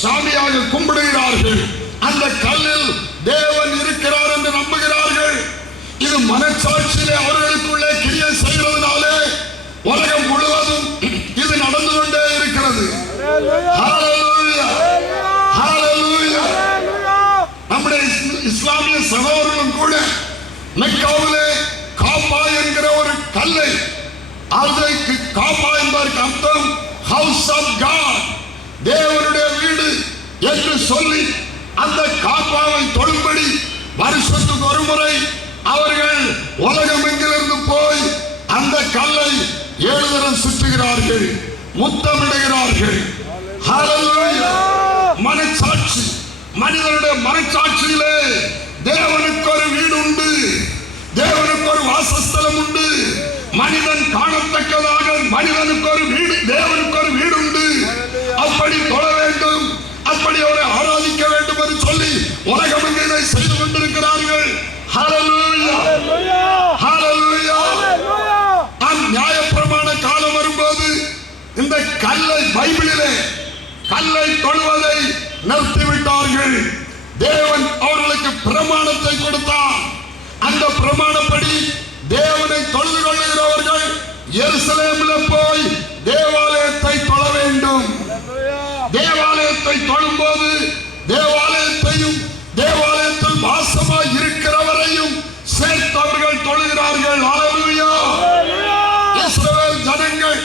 சாமியாக கும்பிடுகிறார்கள். அந்த கல்லில் தேவன் இருக்கிறார் என்று நம்புகிறார்கள். இது மனசாட்சியிலே அவர்களுக்குள்ளே கிரியை செய்கிறதுனாலே உலகம் முழுவதும் இது நடந்து கொண்டே இருக்கிறது. நம்முடைய இஸ்லாமிய சகோதரர்களும் கூட மெக்காவிலே காபா என்கிற ஒரு கல்லை, அதற்கு காபா என்பதற்கு அர்த்தம் ஹவுஸ் ஆஃப் காட், தேவனுடைய வீடு என்று சொல்லி அந்த காபாவை தொழும்படி வருஷத்துக்கு ஒரு முறை அவர்கள் உலகம் எங்கிலிருந்து போய் அந்த கல்லை 7 தரம் சுற்றுகிறார்கள், முத்தமிடுகிறார்கள். மனச்சாட்சி, மனிதனுடைய மனச்சாட்சியிலே தேவனுக்கு ஒரு வீடு உண்டு, தேவனுக்கு ஒரு வாசஸ்தலம் உண்டு, மனிதன் காணத்தக்கதாக மனிதனுக்கு ஒரு வீடு, தேவனுக்கு ஒரு வீடு உண்டு. அப்படி தொழ வேண்டும், அப்படி அவரை ஆராதிக்க வேண்டும் என்று சொல்லி உலகம் இதை செய்து கொண்டிருக்கிறார்கள். நியாயப்பிரமாண காலம் வரும்போது இந்த கல்லை, பைபிளிலே கல்லை தொழுவதை நிறுத்திவிட்டார்கள். தேவன் அவர்களுக்கு பிரமாணத்தை கொடுத்தார். அந்த பிரமாணப்படி தேவனை தொழுது கொள்ளுகிறவர்கள் எருசலேமில் போய் தேவாலயத்தை தொழ வேண்டும். தேவாலயத்தை தொழும்போது தேவாலயத்தையும் தேவாலயத்தில் வாசமாய் இருக்கிறவரையும் சேர்த்தவர்கள் தொழுகிறார்கள். ஹல்லேலூயா. இஸ்ரவேல் ஜனங்கள்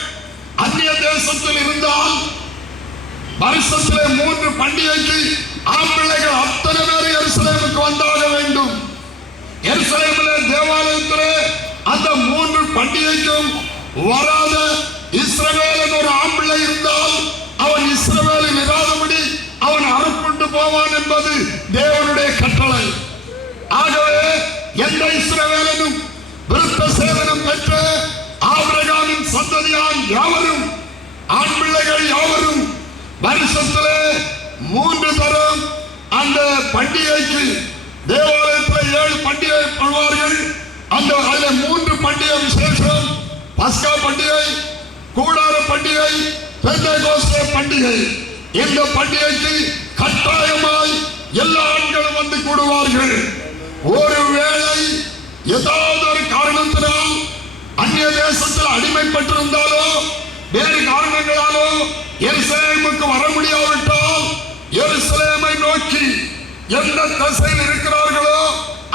அந்நிய தேசத்தில் இருந்தால் வருஷத்திலே 3 பண்டிகைக்கு ஆம்பிள்ளைகள் அத்தனை பேர் எருசலேமுக்கு வந்தாக வேண்டும். எருசலேமிலே தேவாலயத்திலே அந்த 3 பண்டிகைக்கும் வராத இஸ்ரவேலன் ஒரு ஆம்பிள்ளை இருந்தால் அவன் இஸ்ரவேலில் இராதபடி அவன் அறுப்புண்டு போவான் என்பது தேவனுடைய கட்டளை. ஆகவே எந்த இஸ்ரவேலனும் விருத்த சேதனம் பெற்ற ஆபிரகாமின் சந்ததியான் யாவரும், ஆண் பிள்ளைகள் யாவரும் வருஷத்திலே 3 தரம் அந்த பண்டிகைக்கு தேவாலயத்தில் 7 பண்டிகை கொள்வார்கள். அந்த 3 பண்டிகை விசேஷம்: பஸ்கா பண்டிகை, கூடார பண்டிகை, பெந்தெகோஸ்தே பண்டிகை. இந்த பண்டிகைக்கு கட்டாயமாய் எல்லா ஆண்களும் வந்து கூடுவார்கள். ஒருவேளை ஏதாவது ஒரு காரணத்தினால் அந்நிய தேசத்தில் அடிமைப்பட்டிருந்தாலோ வேறு காரணங்களாலோ எருசலேமுக்கு வர முடியாவிட்டால் எருசலேமை நோக்கி எந்த திசையில் இருக்கிறார்களோ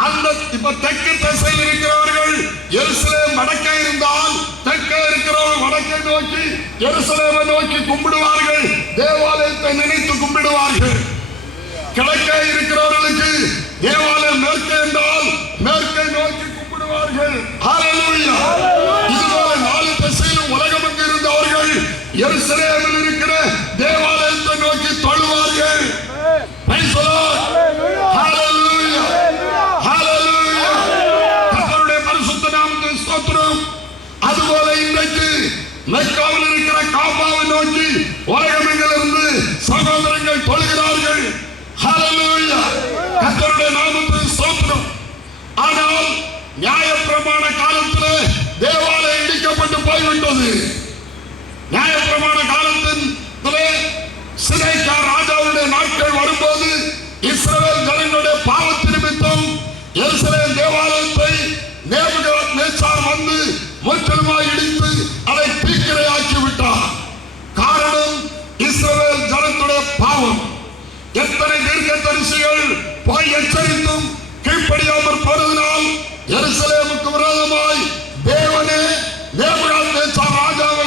அந்த இப்ப தெற்கு திசையில் இருக்கிறவர்கள் எருசலேம் வடக்கே இருந்தால் தெற்கே இருக்கிறவர்கள் வடக்கை நோக்கி எருசலேமை நோக்கி கும்பிடுவார்கள், தேவாலயத்தை நினைத்து கும்பிடுவார்கள். கிழக்கே இருக்கிறவர்களுக்கு தேவாலயம் மேற்கே என்றால் மேற்கை நோக்கி கும்பிடுவார்கள். ஹல்லேலூயா. இதுபோல 4 திசையிலும் உலகம் எங்கு இருந்தவர்கள் எருசலேமில் இருக்கிற தேவாலயத்தை நோக்கி தொழுவார்கள். Praise the lord. Hallelujah. Hallelujah. கர்த்தருடைய பரிசுத்த நாமத்துக்கு ஸ்தோத்திரம். அதுபோல இன்றைக்கு மெக்காவில் இருக்கிற காபாவை நோக்கி உலகம் எங்கிலிருந்து சகோதரர்கள் தொழுகிறார்கள். ஹல்லேலூயா. கர்த்தருடைய நாமத்துக்கு ஸ்தோத்திரம். ஆனால் நியாயப்பிரமாண காலத்திலே தேவாலயம் இடிக்கப்பட்டு போய்விட்டது. நியாயப்பிரமாண காலத்திலே சிதேக்கியா ராஜாவுடைய நாட்கள் வரும்போது இஸ்ரவேல் ஜனங்களுடைய பாவத்தின் நிமித்தம் எருசலேம் தேவாலயத்தை நேபுகாத்நேச்சார் வந்து முற்றிலுமாய் இடித்து அதை தீக்கிரையாக்கி விட்டார். காரணம் இஸ்ரவேல் ஜனத்துடைய பாவம். எத்தனை தீர்க்கதரிசிகள் போய் எச்சரித்தும் கீழ்ப்படியாமல் போனதினால் எருசலேமுக்கு விரோதமாய் தேவனே நேபுகாத்நேச்சார் ராஜாவை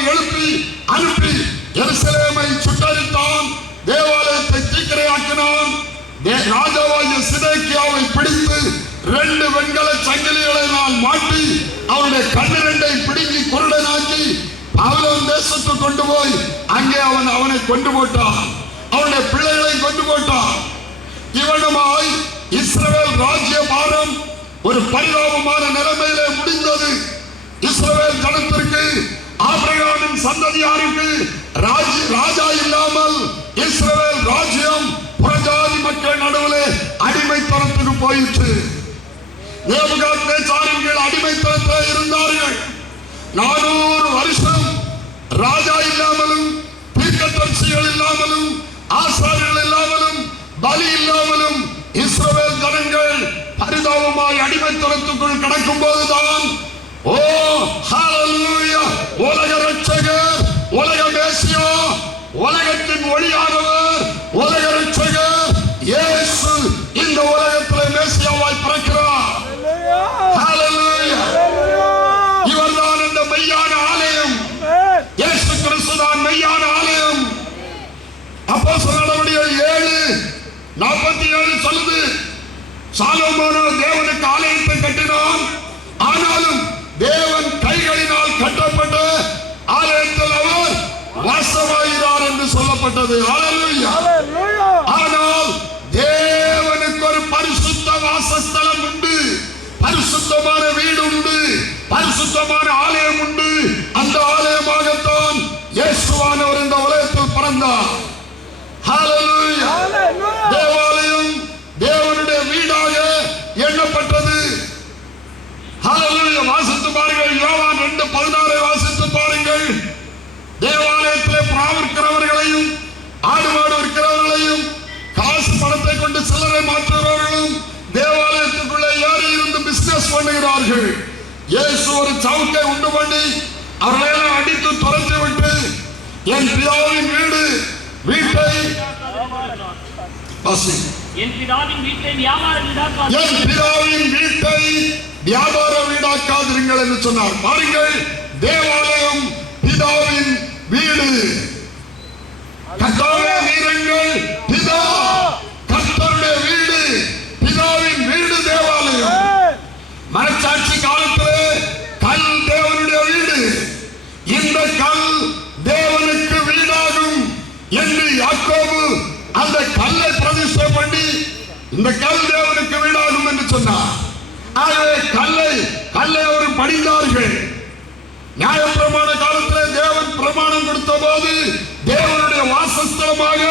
அனுப்பி எருசலேமை சுட்டரித்தான், தேவாலயத்தை தீக்கிரையாக்கினான். ராஜாவாகிய சிதேக்கியாவை பிடித்து 2 வெண்கல சங்கிலிகளை நான் மாட்டி அவனுடைய கண்ணு 2ஐ பிடுங்கி குருடனாக்கி பாபிலோன் தேசத்துக்கு கொண்டு போய் அங்கே அவனை கொண்டு போட்டான், அவனுடைய பிள்ளைகளை கொண்டு போட்டான். இவனுமாய் இஸ்ரவேல் ராஜ்ய பாரம் ஒரு பரிதாபமான நிலைமையிலே முடிந்தது. இஸ்ரவேல் ஜனத்திற்கு, ஆபிரகாமின் சந்ததியாருக்கு ராஜா இல்லாமல் இஸ்ரவேல் ராஜ்யம் புறஜாதி மக்கள் நடுவிலே அடிமைத்தனத்துக்கு போயிற்று. நேபுகாத்நேச்சாரின் அடிமைத்தனத்தில் இருந்தார்கள். 400 வருஷம் ராஜா இல்லாமலும் தீர்க்கதரிசிகள் இல்லாமலும் ஆசாரியர்கள் ஒளியானவர், உலக ரட்சகர் இயேசு இந்த உலகத்தில் மேசியாவாய் பிறக்கிறார். ஹல்லேலூயா. இவர்தான் இந்த மெய்யான ஆலயம். இயேசு கிறிஸ்து தான் மெய்யான ஆலயம். அப்போஸ்தலர் 7:47 சொல்லுது, சாலமோனோ தேவனுக்கு ஆலயத்தை கட்டினான், ஆனாலும் தேவன் கைகளினால் கட்டப்பட்ட ஆலயத்தில் அவர் வாசமாகிறார் என்று சொல்லப்பட்டது. ஹல்லேலூயா. ஆனால் தேவனுக்கு ஒரு பரிசுத்த வாசஸ்தலம் உண்டு, பரிசுத்தமான வீடு உண்டு, பரிசுத்தமான ஆலயம் உண்டு. அந்த ஆலயமாகத்தான் இயேசுவானவர் இந்த உலகத்தில் பிறந்தார். ஹல்லேலூயா. தேவாலயம் தேவனுடைய வீடாக எண்ணப்பட்டது. ஹல்லேலூயா. வாசித்து பாருங்கள், யோவான் 2:16 வாசித்து பாருங்கள். தேவாலயத்திலே பிராவிக்கிறவர்களையும் ஆடு மாடு விற்கிறவர்களையும் காசு பணத்தை கொண்டு சிலரை மாற்றுகிறவர்களும் தேவாலயத்துக்குள்ளே ஏறி இருந்து பிசினஸ் பண்ணுகிறார்கள். இயேசு ஒரு சவுக்கை உண்டு பண்ணி அவர்களெல்லாம் அடித்து துரத்தி விட்டு, என் பிதாவின் வீட்டை என் பிதாவின் வீட்டை வியாபார வீடாக்காதிருங்கள் என்று சொன்னார். பாருங்கள், தேவாலயம் பிதாவின் வீடு. கர்த்தாவே வீரங்கள் பிதா, கர்த்தருடைய வீடு, பிதாவின் வீடு தேவாலயம். மனசாட்சி காலத்திலே கல் தேவனுடைய வீடு, இந்த கல் தேவனுக்கு வீடாகும் என்று யாக்கோபு அந்த கல்லை பிரதிஷ்டை பண்ணி இந்த கல் தேவனுக்கு வீடாகும் என்று சொன்னார். ஆகவே கல்லை அவர் படிந்தார்கள். நியாயப்பிரமாண காலத்தில் தேவன் பிரமாணம் கொடுத்த போது தேவனுடைய வாசஸ்தலமாக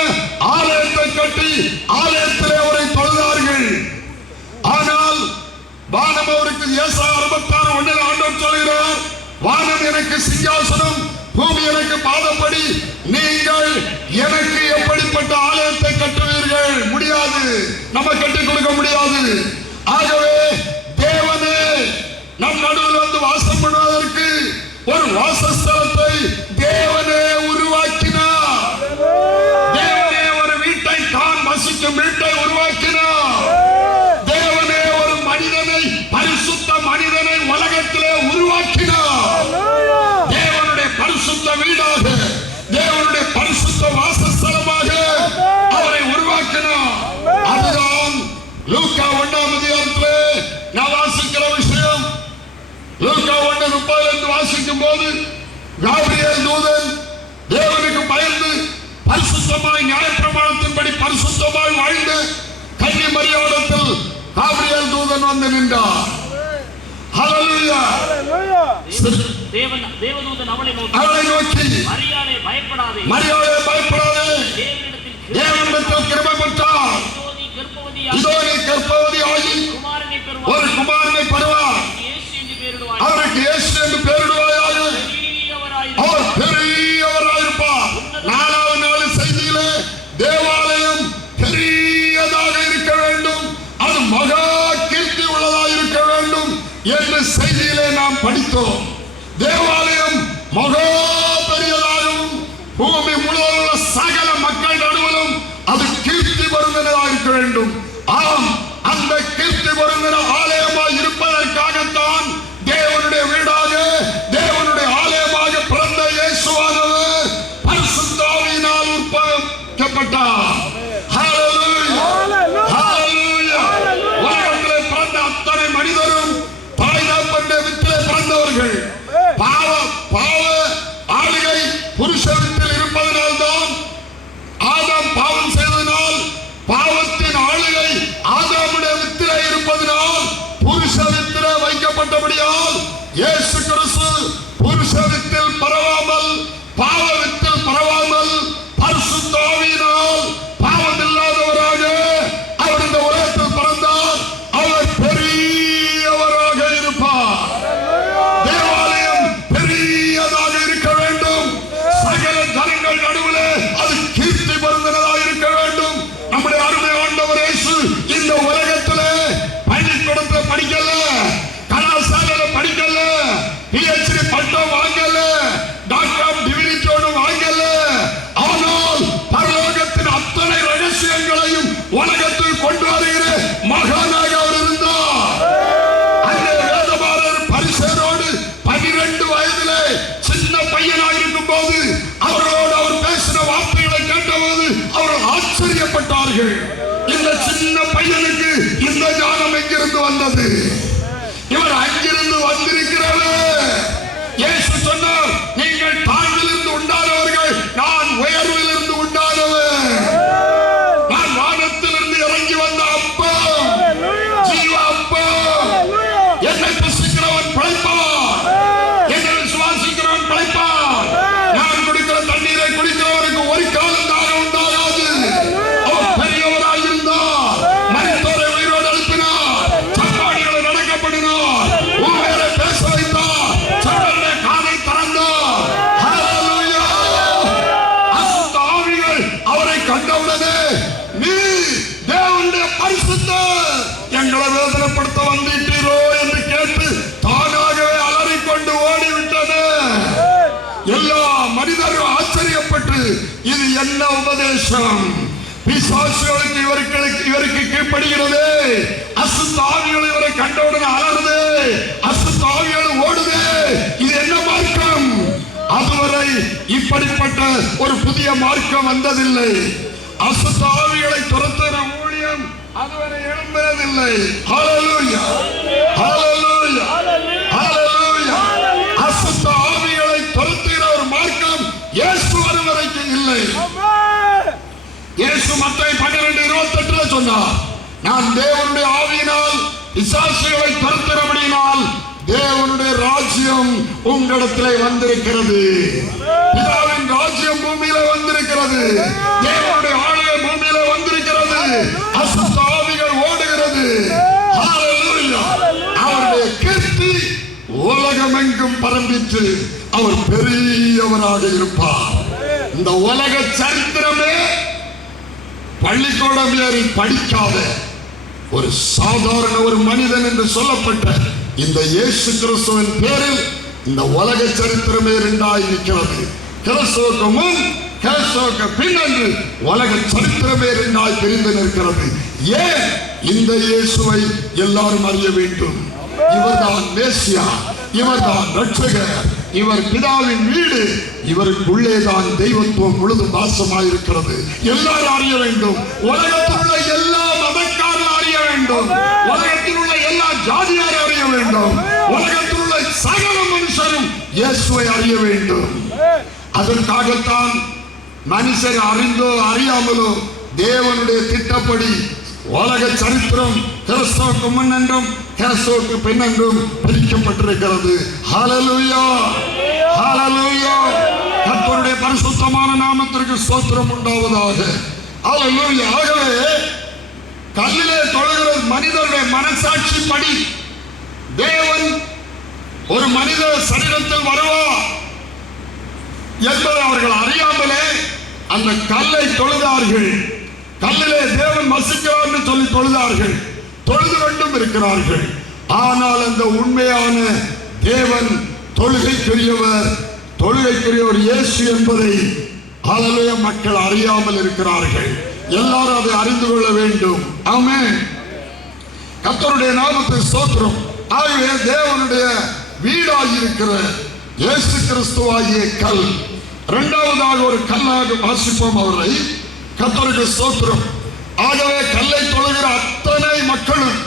ஆலயத்தை கட்டி ஆலயத்திலே அவரை தொழுதார்கள். ஆனால் வானம் அவருக்கு ஏசாயா 66:1 ஆண்டவர் சொல்கிறார், வானம் எனக்கு சிங்காசனம், பூமி எனக்கு பாதப்படி, நீங்கள் எனக்கு எப்படிப்பட்ட ஆலயத்தை கட்டுவீர்கள்? முடியாது, நம்ம கட்டிக் கொடுக்க முடியாது. ஆகவே தேவனே நம் நடுவில் வந்து வாசம் பண்ணுவதற்கு ஒரு வாசஸ்தலத்தை தேவனே உருவாக்கினார். தேவனே ஒரு வீட்டை தான் வசிக்கும் வீட்டை உருவாக்கினார். தேவனே ஒரு மனிதனை, பரிசுத்த மனிதனை உலகத்திலே உருவாக்கினார். தேவனுடைய பரிசுத்த வீடாக, தேவனுடைய பரிசுத்த வாசஸ்தலமாக அவரை உருவாக்கினார். அதுதான் லூக்கா 1ஆம் அதிகாரத்திலே நான் வாசிக்கிற விஷயம். லூக்கா 1:30 வாசிக்கும் போது காபிரியேல் தூதன் தேவனுக்கு பயந்து பரிசுத்தமாய் நியாயப்பிரமாணத்தின்படி பரிசுத்தமாய் வாழ்ந்து கன்னி மரியாதத்தில் காபிரியேல் தூதன் வந்து நின்றார். ஹல்லேலூயா. தேவதூதன் அவளை நோக்கி, மரியாளே பயப்படாதே, தேவனிடத்தில் கிருபை பெற்றார். இதோ நீ கர்ப்பவதியாகி ஒரு குமாரனை பெறுவார், அவருக்கு இயேசு என்று பெயரிடுவாயாக. அவர் பெரியவராயிருப்பார். 4ஆவது நாள் செய்தியிலே தேவாலயம் பெரியதாக இருக்க வேண்டும், அது மகா கீர்த்தி உள்ளதாக இருக்க வேண்டும் என்று செய்தியிலே நாம் படித்தோம். தேவாலயம் மகா பெரியதாகவும் பூமி முழுவதும் உள்ள சகல மக்கள் நடுவிலும் அது கீர்த்தி பொருந்தினதாக இருக்க வேண்டும். ஆம், அந்த கீர்த்தி பொருந்தின ஆலயமாய் இருப்பதற்காகத்தான் தேவனுடைய வீடாக, தேவனுடைய ஆலயமாக பிறந்த இயேசுவானவர் பரிசுத்த ஆவியினால் உற்பவிக்கப்பட்டார். ஹல்லேலூயா. ஹல்லேலூயா. உலகத்திலே பிறந்த அத்தனை மனிதரும் தாய் தகப்பனுடைய வித்திலே பிறந்தவர்கள். பாவ ஆளுகை புருஷ வித்தில் இருப்பதனால்தான் ஆதாம் பாவம் செய்ததினால், பாவத்தின் ஆளுகை ஆதாமுடைய வித்திலே இருப்பதனால் புருஷ வித்திலே வைக்கப்பட்டபடியால் இயேசு கிறிஸ்து புருஷ வித்தில் பரவாமல், பாவ வித்தில் பரவாமல், பரிசுத்த ஆவியினால் சொன்னார்கள், இந்த சின்ன பையனுக்கு இந்த ஞானம் எங்கிருந்து வந்தது? இவர் அங்கிருந்து வந்திருக்கிறவர். இயேசு சொன்னார், நீங்கள் தாழ்விலிருந்து உண்டானவர்கள், நான் உயர்விலிருந்து உண்டானவர். நான் வானத்திலிருந்து இறங்கி வந்த அப்பா, ஜீவ அப்பா. என்னை புசிக்கிறவன் பிழைப்பான், என்னை விசுவாசிக்கிறவன் பிழைப்பான். நான் குடிக்கிற தண்ணீரை குடிக்கிறவனுக்கு ஒரு காலம் தாகம் உண்டாகாது. அவர் பெரியவராயிருந்தார், மரித்தோரை உயிரோடு எழுப்பினார், சப்பாடிகளை நடக்கப்படினார், உண்மையை பேச வைத்தார், சடலை காதை திறந்தார். ஹல்லேலூயா! அசுத்த ஆவிகள் அவரை கண்டவுடனே, நீ தேவனுடைய பரிசுத்தர், எங்களை வேதனைப்படுத்த வந்திட்டீரோ என்று கேட்டு தானாகவே அலறிக்கொண்டு ஓடிவிட்டது. எல்லா மனிதரும் ஆச்சரியப்பட்டு, இது என்ன உபதேசம்? பிசாசுகளுக்கு இவருக்கு கீழ்ப்படுகிறது. அசுத்த ஆவிகள் இவரை கண்டவுடன் அலறுது, அசுத்த ஆவிகள் ஓடுது. இது என்ன மார்க்கம்? அதுவரை இப்படிப்பட்ட ஒரு புதிய மார்க்கம் வந்ததில்லை. அசுத்த ஆவிகளை துரத்துகிற ஊழியம் அதுவரை எழும்புவதில்லை. ஹல்லேலூயா! ஹல்லேலூயா! ஹல்லேலூயா! அசுத்த ஆவிகளை துரத்துகிற ஒரு மார்க்கம் இயேசு வரும் வரைக்கும் இல்லை. இயேசு மத்தேயு 12:28 சொன்னார், நான் தேவனுடைய ஆவியினால் பிசாசுகளை துரத்துகிறபடியினால் தேவனுடைய ராஜ்யம் உங்களிடத்திலே வந்திருக்கிறது. பிதாவின் ராஜ்யம் பூமியில வந்திருக்கிறது. தேவனுடைய ஆளுகை பூமியில வந்திருக்கிறது. அசுத்த ஆவிகள் ஓடுகிறது. ஹல்லேலூயா! அவருடைய கீர்த்தி உலகமெங்கும் பரம்பிட்டு அவர் பெரியவராக இருப்பார். இந்த உலக சரித்திரமே பள்ளிக்கூடம் ஏறி படிக்காத ஒரு சாதாரண ஒரு மனிதன் என்று சொல்லப்பட்ட இந்த இயேசு கிறிஸ்துவின் பேரில் இந்த உலக சரித்திரமே இரண்டாய் நிற்கிறது. கிறிஸ்துவுக்கு முன், கிறிஸ்துவுக்கு பின் என்று உலக சரித்திரமே இரண்டாய் பிரிந்து நிற்கிறது. ஏன்? இந்த இயேசுவை எல்லாரும் அறிய வேண்டும். இவர்தான் மேசியா, இவர்தான் ரட்சகர், இவர் பிதாவின் வீடு, இவருக்குள்ளேதான் தெய்வத்துவம் முழுதும் வாசமாயிருக்கிறது. எல்லாரும் அறிய வேண்டும். உலகத்தில் உள்ள எல்லா மதக்காரும் அறிய வேண்டும். உலகத்தில் உள்ள எல்லா ஜாதியாரும் அறிய வேண்டும். உலகத்தில் உள்ள சகல மனுஷரும் இயேசுவை அறிய வேண்டும். அதற்காகத்தான் மனுஷர் அறிந்தோ அறியாமலோ தேவனுடைய திட்டப்படி உலக சரித்திரம் கிறிஸ்துவுக்கு முன் என்றும் கிறிஸ்துவுக்கு பின் என்றும் பிரிக்கப்பட்டிருக்கிறது. ஹல்லேலூயா! ஹல்லேலூயா! கர்த்தருடைய பரிசுத்தமான நாமத்திற்கு ஸ்தோத்திரம் உண்டாவதாக. ஹல்லேலூயா! ஆகவே கல்லிலே தொழுகிற மனிதருடைய மனசாட்சி படி தேவன் ஒரு மனித சரீரத்தில் வருவார் என்பதை அவர்கள் அறியாமலே அந்த கல்லை தொழுதார்கள். கல்லிலே தேவன் வசிக்கிறார் என்று சொல்லி தொழுதார்கள், தொழுது கொண்டும் இருக்கிறார்கள். ஆனால் அந்த உண்மையான தேவன் தொழுகைக்குரியவர், தொழுகைக்குரியவர் இயேசு என்பதை ஹல்லேலூயா மக்கள் அறியாமல் இருக்கிறார்கள். எல்லாரும் அதை அறிந்து கொள்ள வேண்டும். ஆமென். கர்த்தருடைய நாமத்தை ஸ்தோத்திரம். ஆகவே தேவனுடைய வீடாகியிருக்கிற இயேசு கிறிஸ்துவாகிய கல், இரண்டாவதாக ஒரு கல்லாக வாசிப்போம் அவரை. கர்த்தருக்கு ஸ்தோத்திரம். ஆகவே கல்லை தொழுகிற அத்தனை மக்களும்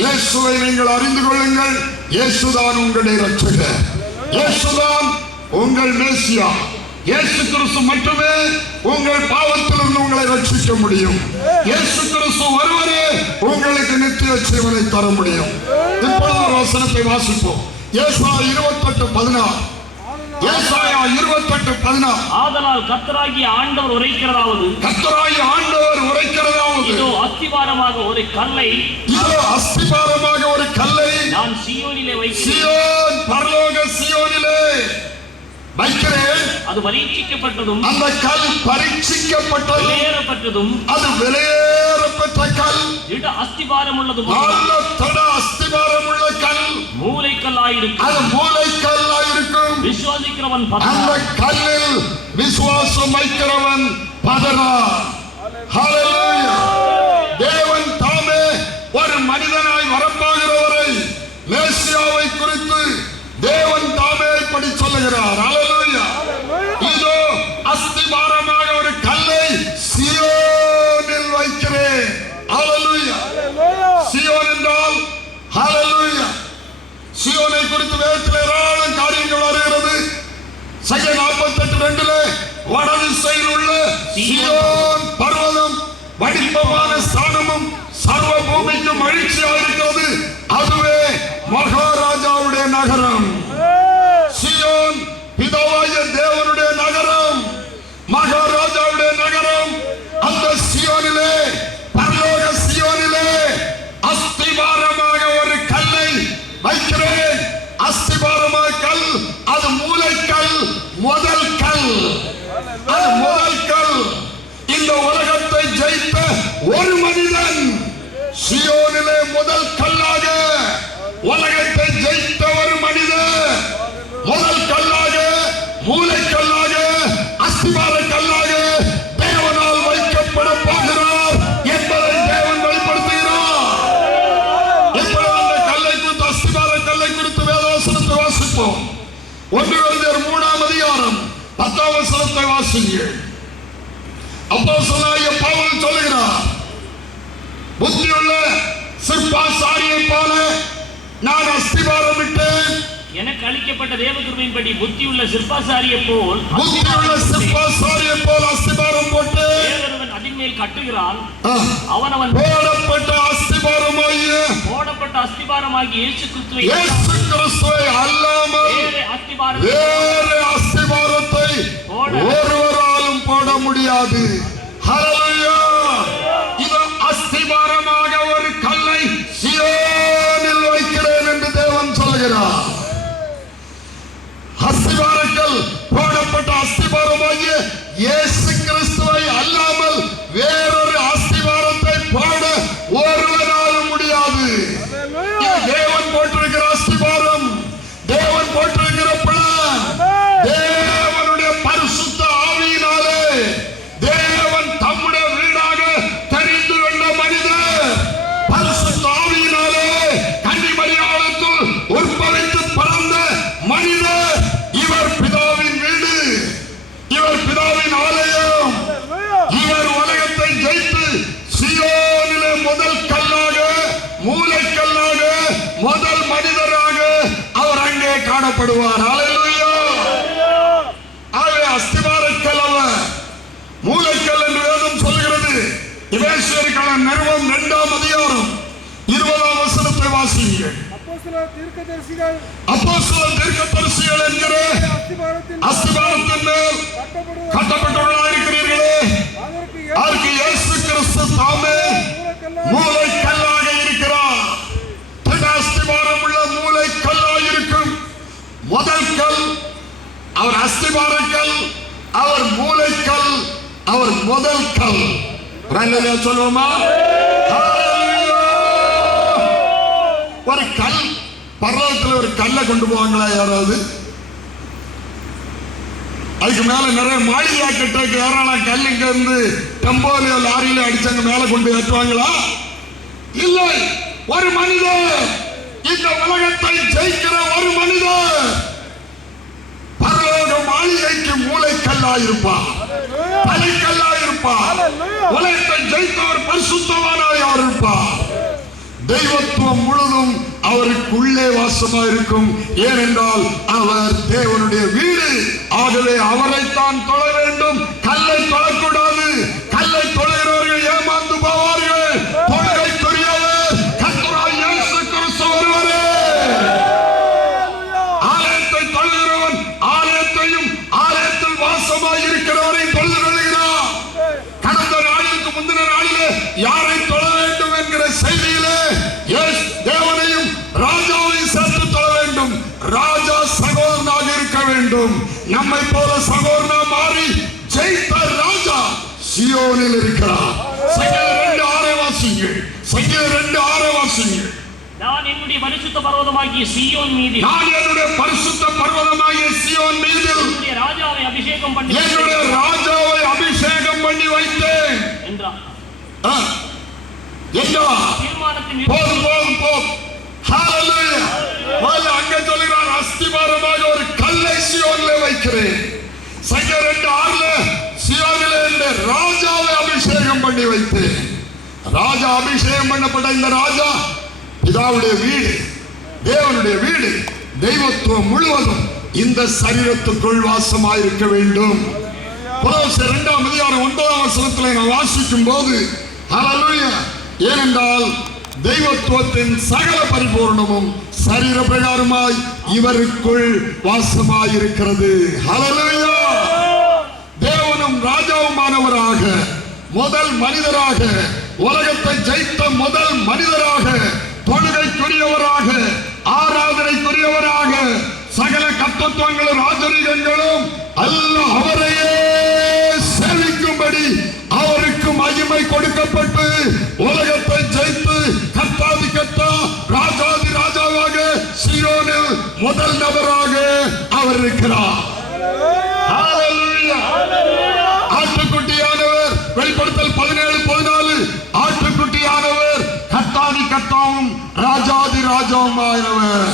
இயேசுவை நீங்கள் அறிந்து கொள்ளுங்கள். இயேசுதான் உங்களுடைய ரட்சகர், இயேசுதான் உங்கள் மேசியா. இயேசு கிறிஸ்து மட்டுமே உங்கள் பாவத்திலிருந்து உங்களை ரட்சிக்க முடியும். இயேசு கிறிஸ்து ஒருவரே உங்களுக்கு நித்திய ஜீவனை தர முடியும். இப்பொழுது ஒரு வசனத்தை வாசிப்போம். ஏசாயா 28:16. ஏசாயா 28:16. ஆதலால் கர்த்தராகிய ஆண்டவர் உரைக்கிறதாவது, கர்த்தராகிய ஆண்டவர் உரைக்கிறதாவது, இதோ அஸ்திபாரமாக ஒரு கல்லை, இதோ அஸ்திபாரமாக ஒரு கல்லை நான் சீயோனிலே வைக்கிறேன். சீயோன், பரலோக சீயோனிலே வைக்கிறேன். அது பரீட்சிக்கப்பட்டதும் அந்த கல் பரீட்சிக்கப்பட்டதும் வெளியேறப்பட்டதும் அது வெளியேறப்பட்ட கல், திட அஸ்திபாரம் உள்ளதும் நல்ல திட அஸ்திபாரம் உள்ள கல், மூலைக்கல்லாயிருக்கும். அது மூலைக்கல்லாயிருக்கும். விசுவாசிக்கிறவன் அந்த பதறான். கல்லில் விசுவாசம் வைக்கிறவன் பதறான். ஹல்லேலூயா! தேவன் தாமே ஒரு மனிதனாய் வரப்போகிறவரை, மேசியாவை குறித்து தேவன் தாமே இப்படி சொல்லுகிறார். ஹல்லேலூயா! இதோ அஸ்திபாரமாக ஒரு கல்லை சீயோனில் வேதத்தில் ஏராளம் காரியங்கள் வருகிறது. சங்கீதம் 48:2 வடதிசையில் உள்ள சீயோன் பர்வதம் வடிவமான ஸ்தானமும் சர்வ பூமிக்கு மகிழ்ச்சியாக இருக்கிறது. அதுவே மகாராஜாவுடைய நகரம். சீயோன் பிதாவாகிய தேவனுடைய நகரம், மகாராஜாவுடைய நகரம். அந்த சீயோனிலே, பரலோக சீயோனிலே அஸ்திபாரமாக ஒரு கல்லை வைக்கிறேன். அஸ்திபாரமாக கல், அது மூலைக்கல், முதல் கல். அது முதல் கல். இந்த உலகத்தை ஜெயித்த ஒரு மனிதன் சீயோனிலே முதல் கல்லாக, உலகத்தை ஜெயித்த ஒரு மனிதன் முதல் கல்லாக, மூலைக்கல்லாக, அஸ்திபார கல்லாக தேவனால் வைக்கப்பட போகிறார் என்பதை தேவன் வெளிப்படுத்துகிறார். இப்பொழுது அந்த கல்லை குறித்து, அஸ்திபார கல்லை குறித்து வேதவசனத்தை வாசிப்போம். 1 கொரிந்தியர் 3:10 வாசிங்கள். அப்போஸ்தலனாகிய பவுல் சொல்லுகிறார், புத்தியுள்ள சிற்பாசாரியை போல நான் அஸ்திபாரம் விட்டேன். எனக்கு அளிக்கப்பட்ட தேவ கிருபையின்படி புத்தியுள்ள சிற்பாசாரியை போல் அஸ்திபாரம் போட்டு வேறொருவன் அதின் மேல் கட்டுகிறான். அவன் போடப்பட்ட அஸ்திபாரமாகிய இயேசு கிறிஸ்துவை அல்லாமல் வேறு அஸ்திபாரத்தை ஒருவராலும் போட முடியாது. ஹல்லேலூயா. இது அஸ்திபாரமாக ஒரு கல்லை சீயோனில் வைக்கிறேன் என்று தேவன் சொல்கிறார். அஸ்திபாரங்கள் போடப்பட்ட அஸ்திபாரமாகிய இயேசு கிறிஸ்துவை அல்லாமல் வேறொரு அஸ்திபாரத்தை போட ஒருவராலும் முடியாது. தேவன் போட்டிருக்கிற அஸ்திபாரம், தேவன் போட்டிருக்கிற பிளான், தேவனுடைய பரிசுத்த ஆவியினாலே தேவன் தம்முடைய வீடாக தெரிந்து கொண்ட மனிதர், பரிசுத்த ஆவியினாலே கன்னிமரியாளுக்குள் உற்பவித்து பிறந்த மனிதர். இவர் பிதாவின் வீடு, இவர் பிதாவின் ஆலயம். இவர் உலகத்தை ஜெயித்து சீயோனிலே முதல் கல்லாக, மூலைக்கல்லாக, முதல் மனிதராக அவர் அங்கே காணப்படுவார். ஹல்லேலூயா. ஆகவே அஸ்திபாரக்கல் அவர், மூலைக்கல் என்று வேதம் சொல்கிறது. எபேசியர்க்கான நிறுவம் 2ஆம் அதிகாரம் 20ஆம் வசனத்தை வாசியுங்கள். அப்போஸ்தலர் தீர்க்கதரிசிகள் என்கிற அஸ்திபாரத்தின் மேல் கட்டப்பட்டவர்களாக இருக்கிறீர்களே, அதற்கு இயேசு கிறிஸ்து தாமே மூலைக்கல்லாக இருக்கிறார். அஸ்திபாரம் உள்ள மூலைக்கல்லாக இருக்கும். முதல் கல் அவர் அஸ்திபாரக்கல், அவர் மூலைக்கல், அவர் முதல் கல். சொல்லுவோமா? ஒரு கல், பர்வதத்தில் ஒரு கல்லை கொண்டு போவாங்களா யாராவது? அதுக்கு மேல நிறைய மாளிகை கட்டுறதுக்கு ஏராளம் கல் இங்க இருந்து டெம்போலியோ லாரியில அடிச்சாங்க மேல கொண்டு ஏற்றுவாங்களா? இல்லை. ஒரு மனிதர், இந்த உலகத்தை ஜெயிக்கிற ஒரு மனிதர் பரலோக மாளிகைக்கு மூலைக்கல்லாயிருப்பார், தலைக்கல்லாயிருப்பார். உலகத்தை ஜெயித்தவர் பரிசுத்தவானாய் அவர் இருப்பார். தெய்வத்துவம் முழுதும் அவருக்குள்ளே வாசமா இருக்கும். ஏனென்றால் அவர் தேவனுடைய வீடு. ஆகவே அவரைத்தான் தொழ வேண்டும், கல்லை தொழக்கூடாது. கல்லை தொழுகிறவர்கள் ஏமாந்து போவார்கள். தொழுகைக்குரியவர் கர்த்தராகிய இயேசு கிறிஸ்து ஒருவரே. ஆலயத்தை தொழுகிறவன் ஆலயத்தையும் ஆலயத்தில் வாசமாய் இருக்கிறவரை தொழுது கொள்கிறார். கடந்த நாளுக்கு முந்தின நாளிலே யாரை தொழ வேண்டும் என்கிற செய்தியிலே தேவனையும் ராஜாவையும் சேர்த்து தொழ வேண்டும். ராஜா சகோதரனாக இருக்க வேண்டும். நம்மை போல சகோதரனா மாறி ஜெயித்த ராஜா சீயோனில் இருக்கிறார். சங்கீதம் 2:6 வாசிங்கள். சங்கீதம் 2:6 வாசிங்கள். நான் என்னுடைய பரிசுத்த பர்வதமாகிய சீயோன் மீது, நான் என்னுடைய பரிசுத்த பர்வதமாகிய சீயோன் மீது என்னுடைய ராஜாவை அபிஷேகம் பண்ணி, என்னுடைய ராஜாவை அபிஷேகம் பண்ணி வைத்தேன் என்றார். தீர்மானத்தின் போதும். ஹல்லேலூயா. அங்கே சொல்கிறார், அஸ்திபாரமாக ஒரு கல்லை சீயோனிலே வைக்கிறேன். சங்கீதம் 2:6 சீயோனிலே இந்த ராஜாவை அபிஷேகம் பண்ணி வைத்தேன். ராஜா அபிஷேகம் பண்ணப்பட்ட இந்த ராஜா பிதாவுடைய வீடு, தேவனுடைய வீடு. தெய்வத்துவம் முழுவதும் இந்த சரீரத்துக்குள் வாசமாயிருக்க வேண்டும். கொலோசியர் 2ஆம் அதிகாரம் 9ஆம் வசனத்தில் நான் வாசிக்கும் போது ஹல்லேலூயா, ஏனென்றால் தெய்வத்துவத்தின் சகல பரிபூர்ணமும் சரீர பிரகாரமாய் இவருக்குள் வாசமாயிருக்கிறது. ஹல்லேலூயா. தேவனும் ராஜாவுமானவராக, முதல் மனிதராக, உலகத்தை ஜெயித்த முதல் மனிதராக, தொழுகைக்குரியவராக, ஆராதனைக்குரியவராக, சகல கர்த்தத்துவங்களும் ராஜரீகங்களும் அல்ல அவரையே சேவிக்கும்படி அவருக்கு மகிமை கொடுக்கப்பட்டு உலகத்தை ஜெயித்து கர்த்தாதி கர்த்தா ராஜாதி ராஜாவாக சீயோனில் முதல் நபராக அவர் இருக்கிறார். ஹல்லேலூயா. ஆட்டுக்குட்டியானவர், வெளிப்படுத்தல் 17:14, ஆட்டுக்குட்டியானவர் கர்த்தாதி கர்த்தாவும் ராஜாதி ராஜாவுமானவர்.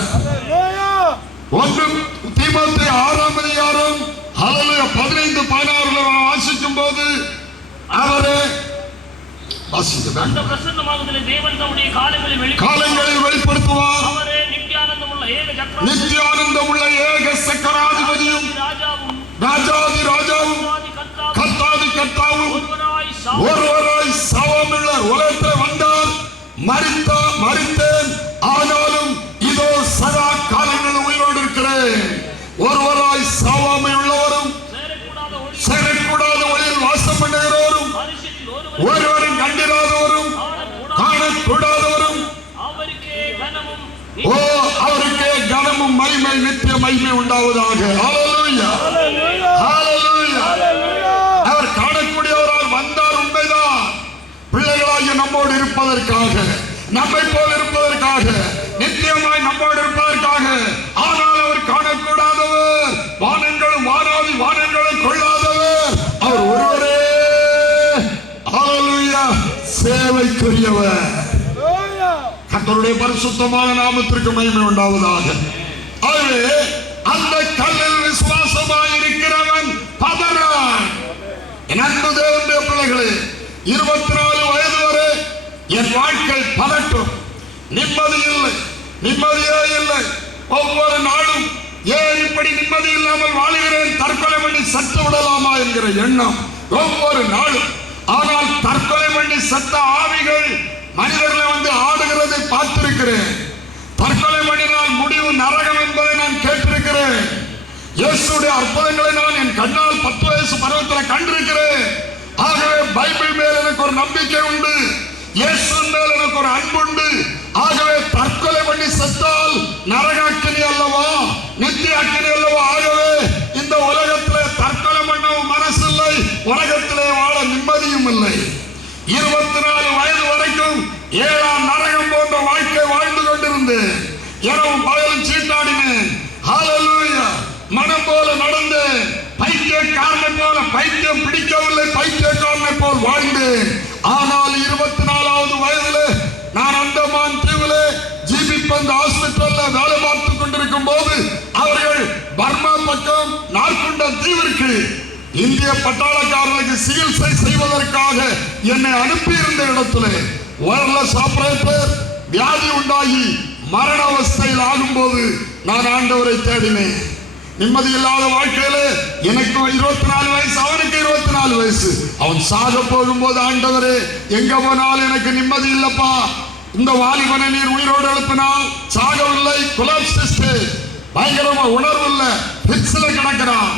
1 தீமோத்தேயு 6ஆம் அதிகாரம் 15-16 வாசிக்கும் போது அவரே அந்த பிரசன்னமாகுதலை தேவன் தம்முடைய காலங்களில் வெளிப்படுத்துவார். அவரே நித்தியானந்தமுள்ள ஏக சக்கராதிபதியும் ராஜாதி ராஜாவும் கர்த்தாதி கர்த்தாவும் ஒருவராய் சாவாமுள்ள உலகத்தில் வந்தார். மரித்தேன், ஆனாலும் இதோ சதா காலங்களில் உயிரோடு இருக்கிறேன். ஒருவராய் சாவாமை உள்ளவரும் சேரக்கூடாத ஒளியில் வாசம் பண்ணுகிறவரும் ஒருவரும் கண்டிராதவரும் காணக்கூடாதவரும் அவருக்கே கனமும் மகிமை நித்திய மகிமை உண்டாவதாக. ஹல்லேலூயா. ஹல்லேலூயா. அவர் காணக்கூடியவரால் வந்தார், உண்மைதான். பிள்ளைகளாகிய நம்மோடு இருப்பதற்காக, நம்மை போல் இருப்பதற்காக, நித்தியமாய் நம்மோடு இருப்பதற்காக. ஆனால் அவர் காணக்கூடாதவர், வானங்களும் வானாதி வானங்களும் கொள்ளாதவர். அவர் ஒருவரே ஹல்லேலூயா சேவைக்குரியவர். கர்த்தருடைய பரிசுத்தமான நாமத்திற்கு மகிமை உண்டாவதாக. ஆகவே அந்த கல்லில் விசுவாசமாய் இருக்கிறவன் பதறான். என் அன்பு தேவனுடைய பிள்ளைகளே, 24 வயது வரை என் வாழ்க்கை பதட்டம், நிம்மதி இல்லை, நிம்மதியே இல்லை. ஒவ்வொரு நாளும் ஏன் இப்படி நிம்மதி இல்லாமல் வாழ்கிறேன், தற்கொலை பண்ணி செத்து விடலாமா என்கிற எண்ணம் ஒவ்வொரு நாளும். ஆனால் தற்கொலை பண்ணி செத்த ஆவிகள் மனிதர்களை வந்து ஆடுகிறதை பார்த்திருக்கிறேன். தற்கொலை பண்ணினால் முடிவு நரகம் என்பதை நான் கேட்டிருக்கிறேன். இயேசுடைய அற்புதங்களை நான் என் கண்ணால் 10 வயசு பருவத்தில் கண்டிருக்கிறேன். ஆகவே பைபிள் மேல் எனக்கு ஒரு நம்பிக்கை உண்டு, இயேசு மேல் எனக்கு ஒரு அன்புண்டு. ஆகவே தற்கொலை பண்ணி செத்தால் நரக அக்கினி அல்லவா, நித்திய அக்கினி அல்லவா. ஆகவே இந்த உலகத்திலே தற்கொலை பண்ணவும் மனசில்லை, உலகத்திலே வாழ நிம்மதியும் இல்லை. 24 வயது வரைக்கும் 7ஆம் நரகம் போன்ற வாழ்க்கை வாழ்ந்து கொண்டிருந்தேன். இரவும் பகலும் சீட்டாடினேன். ஹல்லேலூயா. மனம் போல நடந்தேன். பைத்தியக்காரனை போல பைத்தியம் பிடிக்கவில்லை, பைத்தியக்காரனை போல் வாழ்ந்தேன். ஆனால் 24வது வயதிலே நான் அந்தமான் தீவிலே ஜிபி ஹாஸ்பிட்டல்ல வேலை பார்த்துக் கொண்டிருக்கும் போது அவர்கள் பர்மா பக்கம் நார்குண்டம் தீவிற்கு இந்திய பட்டாளக்காரர்களுக்கு சிகிச்சை செய்வதற்காக என்னை அனுப்பியிருந்த இடத்திலே ஒயர்லெஸ் ஆபரேட்டர் வியாதி உண்டாகி மரண அவஸ்தையில் ஆகும்போது நான் ஆண்டவரை தேடினேன். நிம்மதி இல்லாத வாழ்க்கையிலே எனக்கு 24 வயசு, அவனுக்கு 24 வயசு. அவன் சாக போகும்போது ஆண்டவரே, எங்க போனாலும் எனக்கு நிம்மதி இல்லப்பா, இந்த வாலிபனை நீர் உயிரோடு எழுப்பினால் சாகவில்லை, கொலாப்ஸ், பயங்கரமா உணர்வு இல்ல, பிக்ஸ்ல கிடக்கிறான்.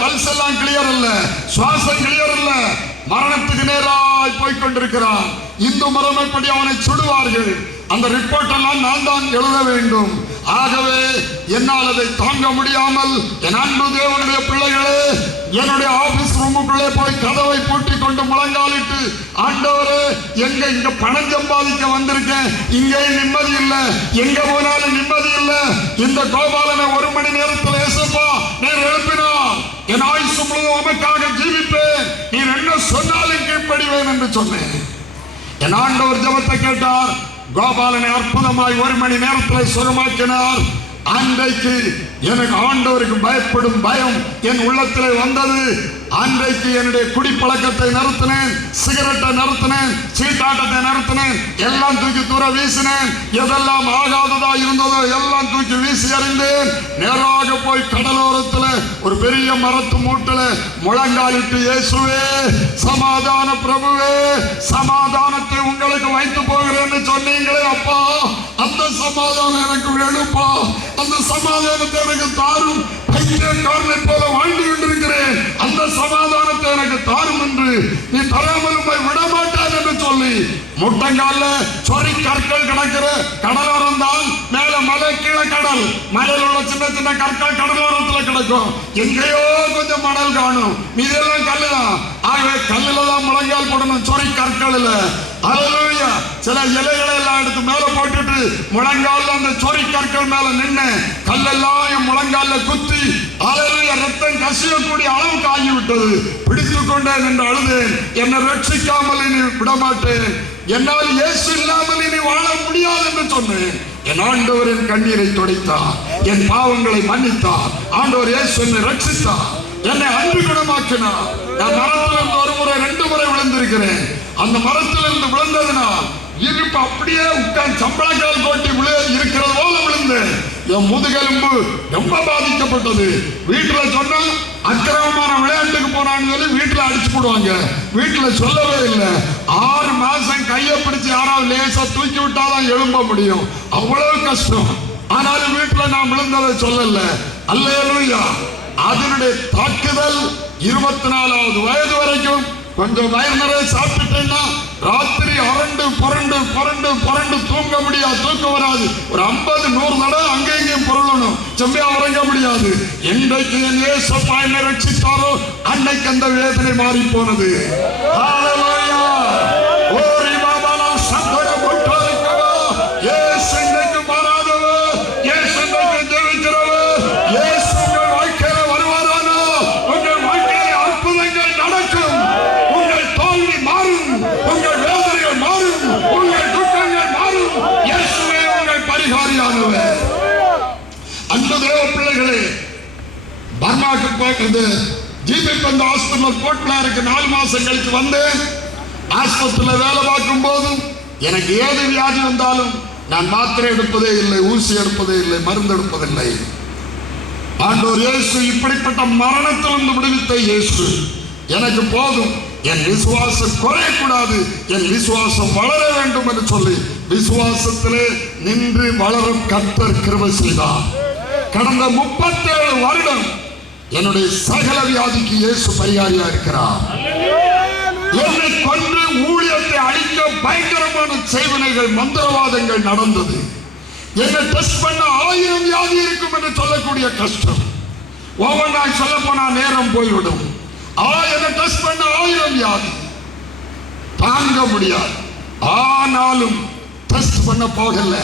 பல்ஸ் எல்லாம் கிளியர் இல்ல, சுவாசம் கிளியர் இல்ல, மரணத்துக்கு நேராய் போய்கொண்டிருக்கிறான். இந்து மரபப்படி அவனை சுடுவார்கள். அந்த ரிப்போர்ட் எல்லாம் நான் தான் எழுத வேண்டும். ஆகவே என்னால் அதை தாங்க முடியாமல் என் அன்பு தேவனுடைய பிள்ளைகளே, என்னுடைய ஆபீஸ் ரூமுக்குள்ளே போய் கதவை பூட்டி கொண்டு முழங்காலிட்டு, ஆண்டவரே, இங்க பணம் சம்பாதிக்க வந்திருக்கேன், இங்கே நிம்மதி இல்லை, எங்க போனாலும் நிம்மதி இல்லை. இந்த கோபாலனை 1 மணி நேரத்தில் ஏசப்பா நீர் எழுப்பினார், என் ஆயுசு முழுவதும் உமக்காக ஜீவிப்பேன், நீர் என்ன சொன்னாலும் கீழ்ப்படிவேன் என்று சொன்னேன். என் ஆண்டவர் ஜெபத்தை கேட்டார். கோபாலனை அற்புதமாய் 1 மணி நேரத்தில் சுகமாக்கினார். அன்றைக்கு எனக்கு ஆண்டவருக்கு பயப்படும் பயம் என் உள்ளத்திலே வந்தது. அன்றைக்கு என்னுடைய குடிப்பழக்கத்தை நிறுத்தினேன், சிகரெட்டை நிறுத்தினேன், சீட்டாட்டத்தை நிறுத்தினேன், எல்லாம் தூக்கி தூர வீசினேன். எதெல்லாம் ஆகாததா இருந்ததோ எல்லாம் தூக்கி வீசி அறிந்தேன். நேராக போய் கடலோரத்தில் ஒரு பெரிய மரத்து மூட்டில் முழங்காலிட்டு, இயேசுவே, சமாதான பிரபுவே, சமாதானத்தை உங்களுக்கு வைத்து போகிறேன்னு சொன்னீங்களே அப்பா, அந்த சமாதானம் எனக்கு வேணும்பா, அந்த சமாதானத்தை எனக்கு தாரும். பைத்தியக்காரனை போல வாழ்ந்து கொண்டிருக்கிறேன், அந்த சமாதானத்தை எனக்கு தாரும் என்று நீ தராமல் விடமாட்டான் என்று சொல்லி முட்டங்கால சொறி கற்கள் கிடக்கிற கடலோரம் தான். மேல மலை, கீழே கடல். மலையில் உள்ள சின்ன சின்ன கற்கள் கடலோரத்தில் கிடக்கும். எங்கேயோ கொஞ்சம் மணல் காணும், இதெல்லாம் கல்லுதான். ஆகவே கல்லுல தான் முழங்கால் போடணும், சொறி கற்கள் இல்ல. அல்லேலூயா. சில இலைகளை எல்லாம் எடுத்து மேல போட்டுட்டு முழங்கால அந்த சொறி கற்கள் மேல நின்று கல்லெல்லாம் என் முழங்கால குத்தி, அல்லேலூயா, ரத்தம் கசியக்கூடிய அளவுக்கு ஆகிவிட்டது. பிடித்துக் கொண்டேன் என்று அழுதேன். என்னை ரட்சிக்காமல் இனி விடமாட்டேன், என்னால் இயேசு இல்லாமல் இனி வாழ முடியாது என்று சொன்னேன். என் ஆண்டவர் என் கண்ணீரை துடைத்தார், என் பாவங்களை மன்னித்தார். ஆண்டவர் இயேசு என்னை ரட்சித்தார், என்னை அன்பு குணமாக்கினார். நான் மரத்திலிருந்து ஒரு முறை 2 முறை விழுந்திருக்கிறேன். அந்த மரத்திலிருந்து விழுந்ததுனால் இருப்பு அப்படியே உட்கார்ந்து சம்பளக்கால் கோட்டி இருக்கிறது போல விழுந்தேன். என் முதுகெலும்பு ரொம்ப பாதிக்கப்பட்டது. வீட்டுல சொன்னா அக்கிரமமான விளையாட்டுக்கு போனான்னு சொல்லி வீட்டுல அடிச்சு போடுவாங்க. வீட்டுல சொல்லவே இல்லை. 6 மாசம் கையை பிடிச்சு யாராவது லேசா தூக்கி விட்டாதான் எழும்ப முடியும், அவ்வளவு கஷ்டம். ஆனாலும் வீட்டுல நான் விழுந்ததை சொல்லல. அல்லேலூயா. அதனுடைய தாக்குதல் 24வது வயது வரைக்கும் கொஞ்சம் வயிறு நிறைய சாப்பிட்டேன்னா ராத்திரி அரண்டு புரண்டு புரண்டு புரண்டு தூங்க முடியாது, தூக்கம் வராது. ஒரு 50-100 தடவை அங்கே இங்கேயும் புரளணும், செம்மையா உறங்க முடியாது. என்றைக்கு என் இயேசப்பா என்னை ரட்சித்தாரோ அன்னைக்கு அந்த வேதனை மாறி போனது. அன்பு தேவ பிள்ளைகளே, பர்மாக்கு போயிட்டு ஜிபி ஹாஸ்பிட்டல் போட்ல இருக்கு. 4 மாசம் கழிச்சு வந்தேன். ஆஸ்பத்திரியில் வேலை பார்க்கும் போதும் எனக்கு ஏது வியாதி வந்தாலும் நான் மாத்திரை எடுப்பதே இல்லை, ஊசி எடுப்பதே இல்லை, மருந்து எடுப்பதில்லை. ஆண்டவர் இயேசு இப்படிப்பட்ட மரணத்திலிருந்து விடுவித்த இயேசு எனக்கு போதும். என் விசுவாசம் குறையக்கூடாது, என் விசுவாசம் வளர வேண்டும் என்று சொல்லி விசுவாசத்திலே நின்று வளர கர்த்தர் கிருபை செய்தார். கடந்த 37 வருடம் என்னுடைய சகல வியாதிக்கு இயேசு பரிகாரியா இருக்கிறார். என்னை கொண்டு ஊழியத்தை அழிக்க பயங்கரமான செய்வினைகள், மந்திரவாதங்கள் நடந்தது. என்னை டெஸ்ட் பண்ண 1000 வியாதி இருக்கும் என்று சொல்லக்கூடிய கஷ்டம். ஒவ்வொன்றா சொல்ல போனா நேரம் போய்விடும். என்னை டெஸ்ட் பண்ண 1000 வியாதி தாங்க முடியாது. ஆனாலும் டெஸ்ட் பண்ண போகல.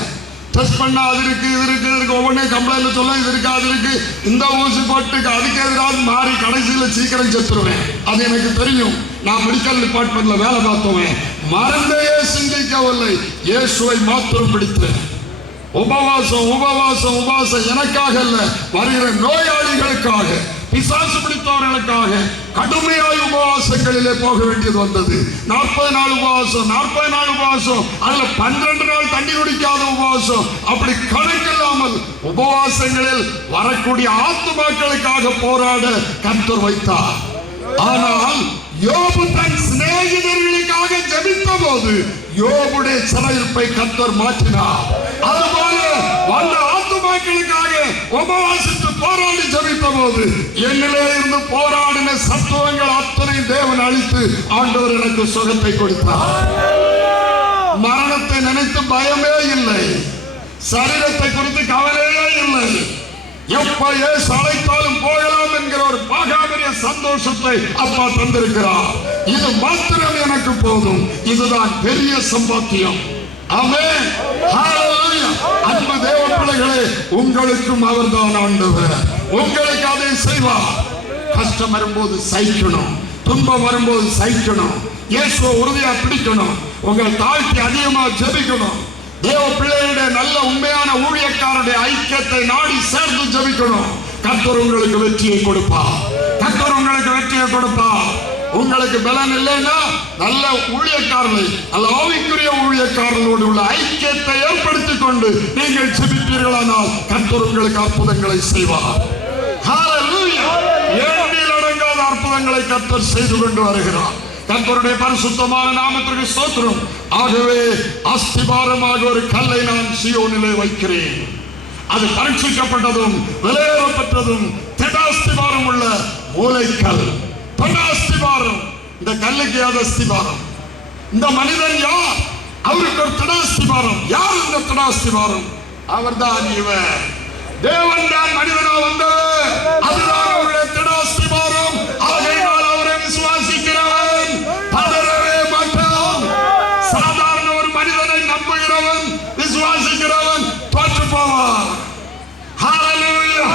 டெஸ்ட் பண்ணா அது இருக்கு, இது இருக்கு, இதுக்கு ஒவ்வொன்றே கம்ப்ளைண்ட் சொல்ல, இது இருக்கு, அது இருக்கு, இந்த ஊசி போட்டு அதுக்கு எதிராக மாறி கடைசியில் சீக்கிரம் செத்துருவேன். அது எனக்கு தெரியும். நான் மெடிக்கல் டிபார்ட்மெண்ட்ல வேலை பார்த்தவன். மருந்தையே சிந்திக்கவில்லை, இயேசுவை மாத்திரம் பிடித்தேன். உபவாசம் உபவாசம் உபவாசம் எனக்காக அல்ல, வருகிற நோயாளிகளுக்காக, பிசாசு பிடித்தவர்களுக்காக கடுமையாய் உபவாசங்களிலே போக வேண்டியது வந்தது. 40 நாள் உபவாசம், 40 நாள் உபவாசம், அதுல 12 நாள் தண்ணி குடிக்காத உபவாசம். அப்படி கணக்கில்லாமல் உபவாசங்களில் வரக்கூடிய ஆத்துமாக்களுக்காக போராட கர்த்தர் வைத்தார். ஆனால் யோபு தன் சிநேகிதர்களுக்காக ஜெபித்த போது யோபுடைய சிறையிருப்பை கர்த்தர் மாற்றினார். அதுபோல வந்த ஆத்துமாக்களுக்காக உபவாசித்து போராடி ஜெபித்த போது என்னிலே இருந்து போராடின சத்துவங்கள் அத்தனை தேவன் அழித்து ஆண்டவர் எனக்கு சுகத்தை கொடுத்தார். மரணத்தை நினைத்து பயமே இல்லை, சரீரத்தை குறித்து கவலையே இல்லை. எப்ப இயேசு அழைத்தாலும் போகலாம் என்கிற ஒரு பாகாமிரிய சந்தோஷத்தை அப்பா தந்திருக்கிறார். இது மாத்திரம் எனக்கு போதும். இதுதான் பெரிய சம்பாத்தியம். ஆமென். ஹல்லேலூயா. அன்பு தேவ பிள்ளைகளே, உங்களுக்கும் அவர்தான் ஆண்டவர். உங்களுக்கு அதை செய்வார். கஷ்டம் வரும்போது சகிக்கணும், துன்பம் வரும்போது சகிக்கணும், இயேசுவை உறுதியா பிடிக்கணும், உங்கள் தாழ்த்தி அதிகமா ஜெபிக்கணும். தேவ பிள்ளைகளுடைய நல்ல உண்மையான ஊழியக்காரருடைய ஐக்கியத்தை நாடி சேர்ந்து ஜெபிக்கணும். கர்த்தர் உங்களுக்கு வெற்றியை கொடுப்பார். கர்த்தர் உங்களுக்கு வெற்றி ஆவியை கொடுப்பார். உங்களுக்கு பலன் இல்லைன்னா நல்ல ஊழியக்காரர்களை, நல்ல ஆவிக்குரிய ஊழியக்காரர்களோடு உள்ள ஐக்கியத்தை ஏற்படுத்திக் கொண்டு நீங்கள் ஜெபிப்பீர்களானால் கர்த்தர் உங்களுக்கு அற்புதங்களை செய்வார். ஹல்லேலூயா! எண்ணில் அடங்காத அற்புதங்களை கர்த்தர் செய்து கொண்டு வருகிறார். கர்த்தருடைய பரிசுத்தமான நாமத்திற்கு ஸ்தோத்திரம். ஆகவே அஸ்திபாரமாக ஒரு கல்லை நான் சீயோனிலே வைக்கிறேன். அது பரீட்சிக்கப்பட்டதும் விலையேறப்பட்டதும் திடாஸ்திபாரம் உள்ள மூலைக்கல். திடாஸ்திபாரம். இந்த கல்லுக்கு யார் அஸ்திபாரம்? இந்த மனிதன் யார்? அவருக்கு ஒரு திடாஸ்திபாரம். யார் இந்த திடாஸ்திபாரம்? அவர்தான் இவர். தேவன் தான் மனிதனா வந்தவர். அதுதான் அவருடைய திடாஸ்திபாரம். ஆகையால் அவரை விசுவாசிக்கிறவன் பதறவே மாட்டான். சாதாரண ஒரு மனிதனை நம்புகிறவன், விசுவாசிக்கிறவன் தோற்று போவான். ஹல்லேலூயா!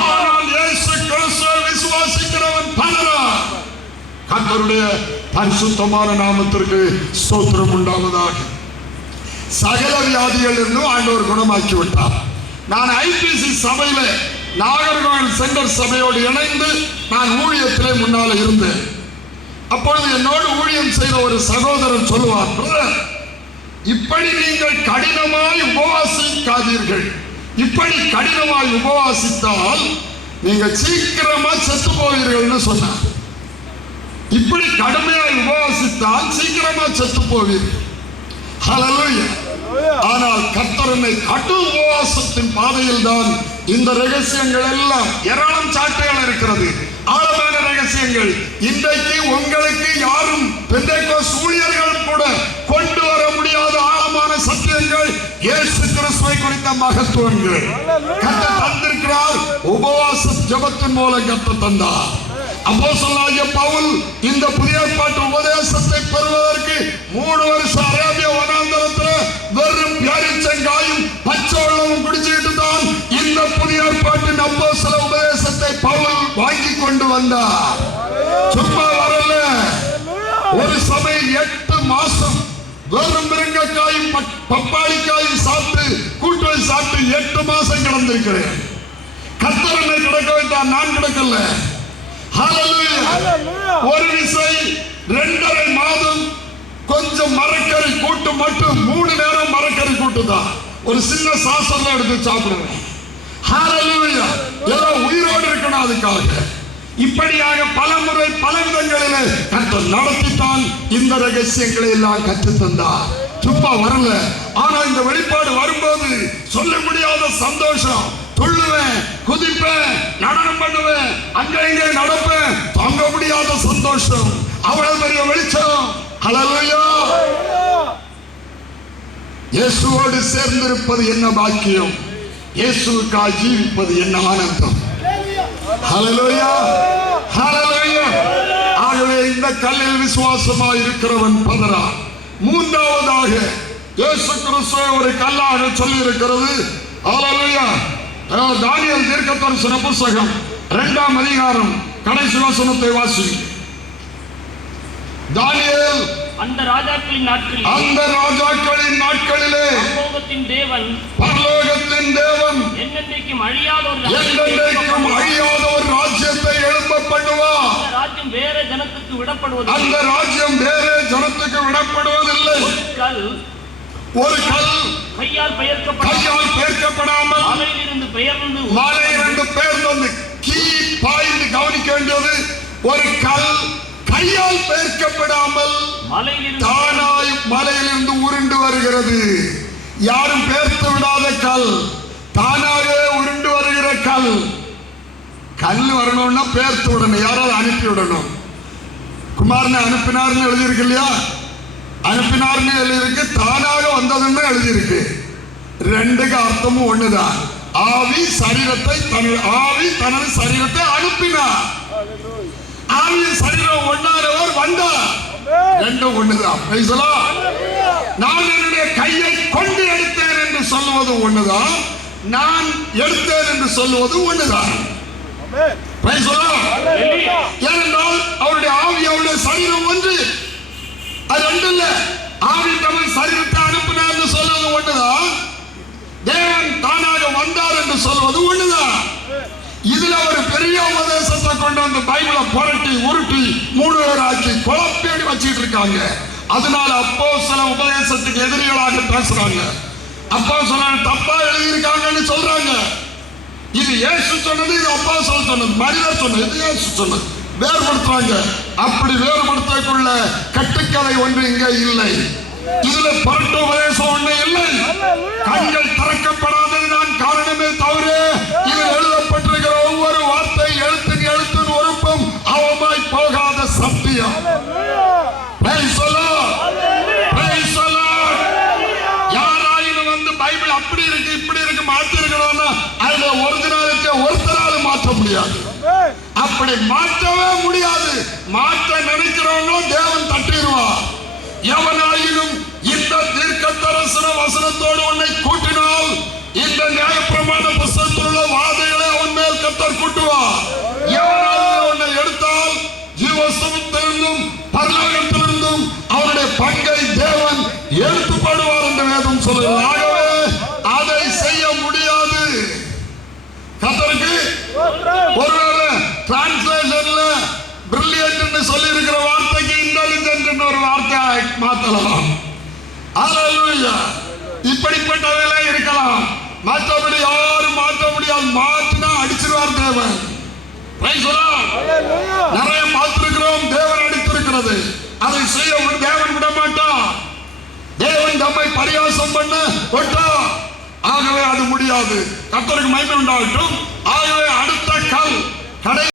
ஆனால் இயேசு கிறிஸ்துவை விசுவாசிக்கிறவன் பதறான். கர்த்தருடைய பரிசுத்தமான நாமத்திற்கு ஸ்தோத்திரம் உண்டாவதாக. சகல வியாதிகள் இருந்தும் ஆண்டவர் குணமாக்கி விட்டார். நான் ஐபிசி சபையில நாகர்கோவில் சென்டர் சபையோடு இணைந்து நான் ஊழியத்திலே முன்னால இருந்தேன். அப்பொழுது என்னோடு ஊழியம் செய்த ஒரு சகோதரர் சொல்லுவார், இப்படி நீங்கள் கடினமாய் உபவாசிக்காதீர்கள். இப்படி கடினமாய் உபவாசித்தால் நீங்கள் சீக்கிரமா செத்து போவீர்கள்னு சொன்னார். இப்படி கடுமையாய் உபவாசித்தால் சீக்கிரமா செத்து போவீர்கள். ஹல்லேலூயா! ஆனால் கர்த்தரனை கடும் உபவாசத்தின் பாதையில் தான் இந்த ரகசியங்கள் எல்லாம் ஏராளம் சாட்டைகள் இருக்கிறது. ஆழமான ரகசியங்கள் இன்றைக்கு உங்களுக்கு யாரும் பெந்தேகோஸ்து ஊழியர்கள் கூட கொண்டு வர முடியாத ஆழமான சத்தியங்கள், இயேசு கிறிஸ்துவை குறித்த மகத்துவங்கள் கர்த்தர் தந்திருக்கிறார். உபவாச ஜெபத்தின் மூலம் கர்த்தர் தந்தார். அப்போஸ்தலனாகிய பவுல் இந்த புதிய ஏற்பாட்டு உபதேசத்தை பெறுவதற்கு 3 வருஷம் அரேபிய வனாந்தரத்தில் வெறும் பேரிச்சங்காயும் பச்சைவெள்ளமும் குடிச்சுட்டு தான் இந்த புதிய ஏற்பாட்டின் அப்போஸ்தல உபதேசத்தை பவுல் வாங்கி கொண்டு வந்தார். சும்மா வரல. ஒரு சபை 8 மாசம் வெறும் மிருங்கக்காயும் பப்பாளிக்காயும் சாப்பிட்டு கூட்டுவை சாப்பிட்டு 8 மாசம் கிடந்திருக்கிறேன். கர்த்தர் என்னை கிடக்க வைத்தார், நான் கிடக்கல. ஒரு விசை 2.5 மாதம் கொஞ்சம் மரக்கறி கூட்டு மட்டும் 3 நேரம் மரக்கறி கூட்டு தான் ஒரு சின்ன சாசல்ல எடுத்து சாப்பிடுவேன். ஹல்லேலூயா! எல்லாம் உயிரோடு இருக்கணும். அதுக்காக இப்படியாக பல முறை பல விதங்களிலே கர்த்தர் நடத்தித்தான் இந்த ரகசியங்களை எல்லாம் கற்றுத் தந்தார். சும்மா வரல. ஆனா இந்த வெளிப்பாடு வரும்போது சொல்ல முடியாத சந்தோஷம். துள்ளுவேன், குதிப்பேன், நடனம் பண்ணுவேன், அங்க இங்கே நடப்பேன். தாங்க முடியாத சந்தோஷம். அவ்வளவு பெரிய வெளிச்சம். ஹல்லேலூயா! இயேசுவோடு சேர்ந்திருப்பது என்ன பாக்கியம். இயேசுவுக்காக ஜீவிப்பது என்ன ஆனந்தம். ஹல்லேலூயா! ஹல்லேலூயா! ஆகவே இந்த கல்லில் விசுவாசமாய் இருக்கிறவன் பதறான். மூன்றாவதாக இயேசு கிறிஸ்துவை ஒரு கல்லாக சொல்லி இருக்கிறது. ஹல்லேலூயா! தானியேல் தீர்க்கதரிசன புத்தகம் 2ஆம் அதிகாரம் கடைசி வசனத்தை வாசி. தானியேல் அந்த ராஜாக்களின் நாட்களிலே பரலோகத்தின் தேவன் என்றென்றைக்கும் அழியாத ஒரு ராஜ்யத்தை எழுப்ப பண்ணுவார். அந்த ராஜ்யம் வேற ஜனத்துக்கு விடப்படுவதில்லை. ஒரு கல் கையால் பெயர்க்கப்படாமல் மலையிலிருந்து பெயர்ந்து கீ பாய்ந்து கவனிக்க வேண்டியது. ஒரு கல் கையால் பெயர்க்கப்படாமல் தானாய் மலையிலிருந்து உருண்டு வருகிறது. யாரும் பெயர்த்து விடாத கல், தானாக உருண்டு வருகிற கல். கல் வரணும்னா பெயர்த்து விடணும், யாராவது அனுப்பி விடணும். குமாரனை அனுப்பினார்னு எழுதியிருக்கு இல்லையா? அனுப்பினார்னு எழுதியிருக்கு, தானாக வந்ததுன்னு எழுதியிருக்கு. ரெண்டுக்கு அர்த்தமும் ஒண்ணுதான். ஆவி தனது சரீரத்தை அனுப்பினார். ஆவியின் சரீரம் ஒன்னானவர் வந்தார். ரெண்டும் ஒண்ணுதான். நான் என்னுடைய கையை கொண்டு எடுத்தேன் என்று சொல்லுவது ஒண்ணுதான், நான் எடுத்தேன் என்று சொல்லுவது ஒண்ணுதான். ஏனென்றால் அவருடைய ஆவி அவருடைய சரீரம் ஒன்று, அது ரெண்டு இல்ல. ஆவி தமிழ் சரீரத்தை அனுப்பினார் என்று சொல்வது ஒண்ணுதான், தேவன் தானாக வந்தார் என்று சொல்வது ஒண்ணுதான். இதுல ஒரு பெரிய உபதேசத்தை கொண்டு வந்து பைபிளை புரட்டி உருட்டி 3 பேராக்கி குழப்பேடி வச்சிட்டு இருக்காங்க. அதனால அப்போஸ்தல உபதேசத்துக்கு எதிரிகளாக பேசுறாங்க. அப்போஸ்தலர் தப்பா எழுதியிருக்காங்கன்னு சொல்றாங்க. இது இயேசு சொன்னது, இது அப்போஸ்தலர் சொன்னது, மனிதர் சொன்னது, இது இயேசு சொன்னது. வேறுபடுத்துறாங்க. அப்படி வேறுபடுத்தக்குள்ள கட்டுக்கதை ஒன்று இங்கே இல்லை. இதுல புரட்டு உபதேசம் ஒன்று இல்லை. கண்கள் திறக்கப்படாததுதான் காரணமே தவிர இதில் எழுதப்பட்டிருக்கிற ஒவ்வொரு வார்த்தை எழுத்தின் எழுத்தின் ஒருப்பும் அவமாய் போகாத சத்தியம். யாராயினும் வந்து பைபிள் அப்படி இருக்கு இப்படி இருக்கு மாற்றி இருக்கணும்னா அதுல ஒரிஜினாலிட்டியை ஒருத்தரால் மாற்ற முடியாது. அப்படி மாற்றவே முடியாது. மாற்ற நினைக்கிறவங்க தேவன் தட்டிடுவார். எவனாயினும் இந்த தீர்க்கதரிசன வசனத்தோடு உன்னை கூட்டினால் இந்த நியாயப்பிரமாண புத்தகத்தில் உள்ள வாதைகளை அவன் மேல் கர்த்தர் கூட்டுவார். எவனாவது உன்னை எடுத்தால் ஜீவசமத்திலிருந்தும் பரலோகத்திலிருந்தும் அவருடைய பங்கை தேவன் எடுத்துப்படுவார் என்று வேதம் சொல்லுகிறது. ஆகவே அதை செய்ய முடியாது. கர்த்தருக்கு ஒருவேளை டிரான்ஸ்லேஷன்ல பிரில்லியன்ட் சொல்லி இருக்கிற வார்த்தைக்கு இன்டெலிஜென்ட் ஒரு வார்த்தையை மாற்றலாம். ஹல்லேலூயா. இப்படிப்பட்டதெல்லாம் இருக்கலாம். மற்றபடி யாரும் மாற்ற முடியாது. மாற்றினா அடிச்சிருவார் தேவன். நிறைய பார்த்திருக்கிறோம். தேவன் அடித்திருக்கிறது. அதை செய்ய தேவன் விட மாட்டான். தேவன் நம்மை பரியாசம் பண்ண விட்டா. ஆகவே அது முடியாது. கர்த்தருக்கு மகிமை உண்டாகட்டும். ஆகவே அடுத்த கல் கடை